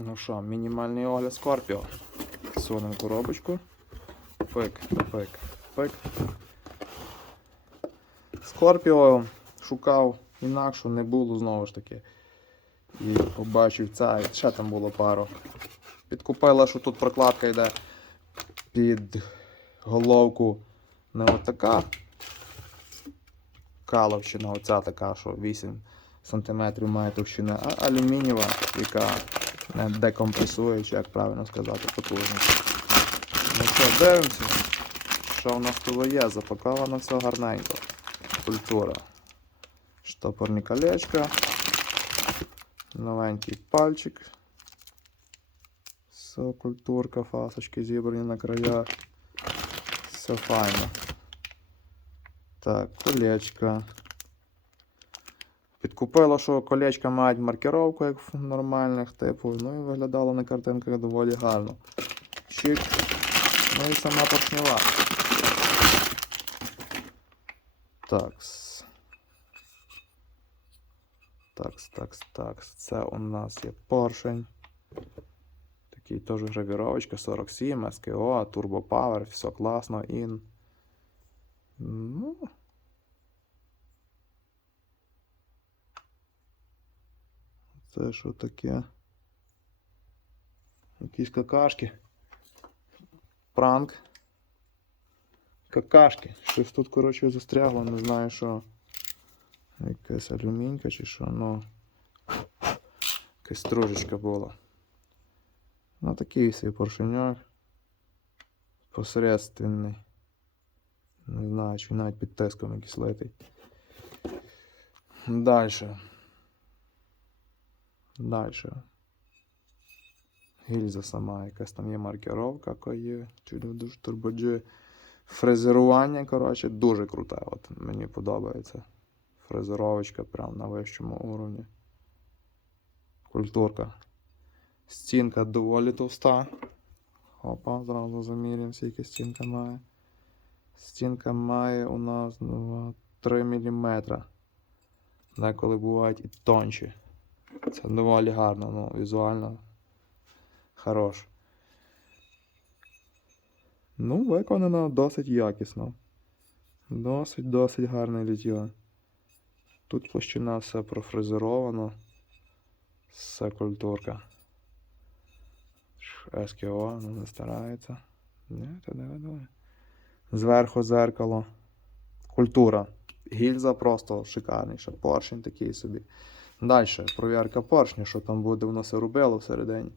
Ну що, мінімальний огляд Скорпіо. Сунемо коробочку. Пик, пик, пик. Скорпіо шукав інакше, не було знову ж таки. І побачив цей, ще там було пару. Підкупила, що тут прокладка йде під головку не отака каловщина, оця така, що 8 см має товщина, а алюмінієва, яка не декомпресує, чи як правильно сказати, потужність. Ну що, дивимося, що в нас тут є, запаковано все гарненько. Культура. Штопорні колечка. Новенький пальчик. Все, культурка, фасочки зібрані на краях. Все файно. Так, колечка. Підкупила, що колечка мають маркировку, як в нормальних типу. Ну і виглядало на картинках доволі гарно. Чик. Ну і сама поршнева. Такс. Такс, такс, такс. Це у нас є поршень. Такий теж гравіровочка 47, СКО, Turbo Power, все класно, ін. Ну. Це що таке? Якісь какашки. Пранк. Какашки. Щось тут, коротше, застрягло, не знаю що. Якась алюмінька чи що, ну. Якась стружечка була. Ну такий свій поршеньок. Посередственний. Не знаю, чи навіть під тиском якийсь летить. Дальше. Дальше. Гільза сама, якась там є маркировка, яка є. Дуже турбоджі. Фрезерування, коротше, дуже круте. От мені подобається. Фрезеровочка прям на вищому уровні. Культурка. Стінка доволі товста. Опа, зразу заміряємо, скільки стінка має. Стінка має у нас ну, 3 мм. Деколи бувають і тонші. Це доволі гарно, ну, візуально хорош. Ну, виконано досить якісно. Досить досить гарне літьо. Тут площина все профрезеровано. Все культурка. СКО, ну не старається. Ні, то давай, давай. Зверху зеркало. Культура. Гільза просто шикарніша. Поршень такий собі. Далі, провірка поршня, що там буде в нас робило всередині.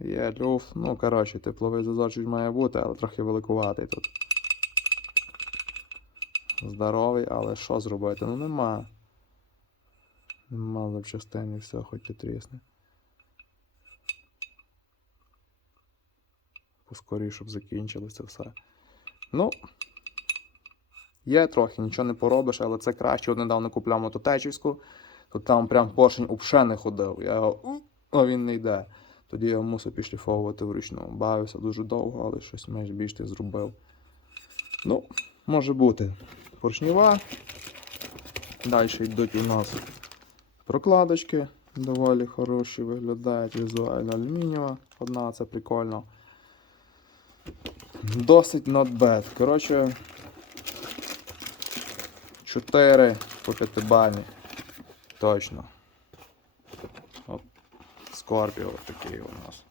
Є люфт. Ну, коротше, тепловий зазорчик має бути, але трохи великуватий тут. Здоровий, але що зробити? Ну нема. Нема запчастин і все, хоч і трісне. Поскоріше, щоб закінчилося все. Ну. Є трохи, нічого не поробиш, але це краще. От недавно купляв мототечівську, то там прям поршень упше не ходив. Я його, а він не йде. Тоді я мусив підшліфовувати вручну. Бавився дуже довго, але щось менш більш ти зробив. Ну, може бути. Поршнева. Далі йдуть у нас прокладочки. Доволі хороші виглядають візуально алюмінієва. Одна це прикольно. Досить not bad. Коротше. 4 по 5 бальні. Точно. От. Скорпіо такий у нас.